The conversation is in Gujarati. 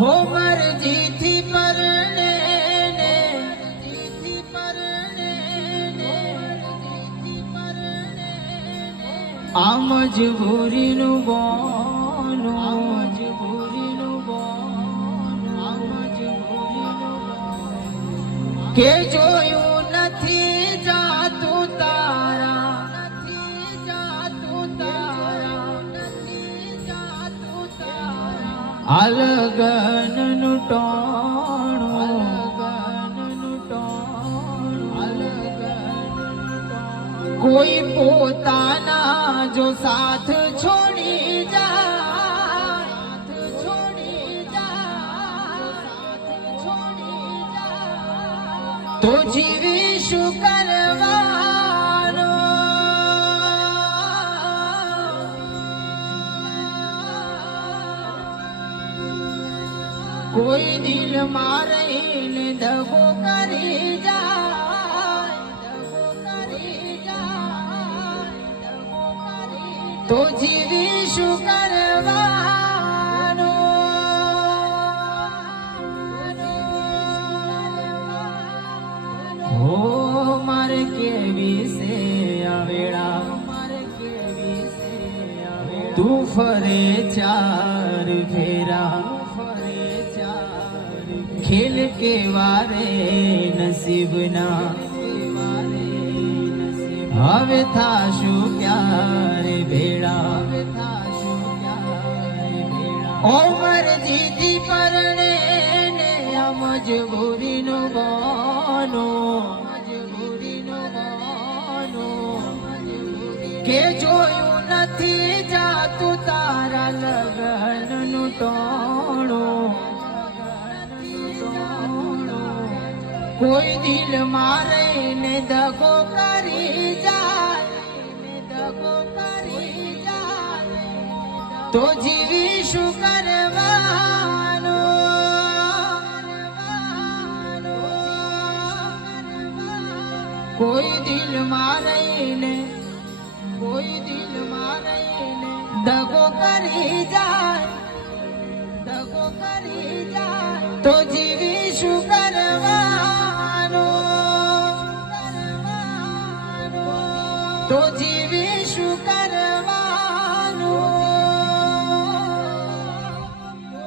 હો મરજીથી પરણે ને આ મજબૂરીનું બોનું કે જોયું નથી જાતું તારા અલગનનું ટોણું કોઈ પોતાના જો સાથ છોડી તો જીવી શું કરવાનો કોઈ દિલ મારીને દગો કરી તો જીવી શું કરવાનો હો મારે કેવી છે આ વેળા તું ફરે ચાર ફેરા ખેલ કેવા રે નસીબના હવે થાશું ક્યારે ભેળા ઓ મરજીથી પરણે ને આ મજબૂરીનું બોનું કે જોયું નથી જાતું તારા લગનનું ટોણું કોઈ દિલ મારે ને દગો કરી જાય તો જીવી શું કરવાનો કોઈ દિલ મારે ને દગો કરી જાય તો જીવી શું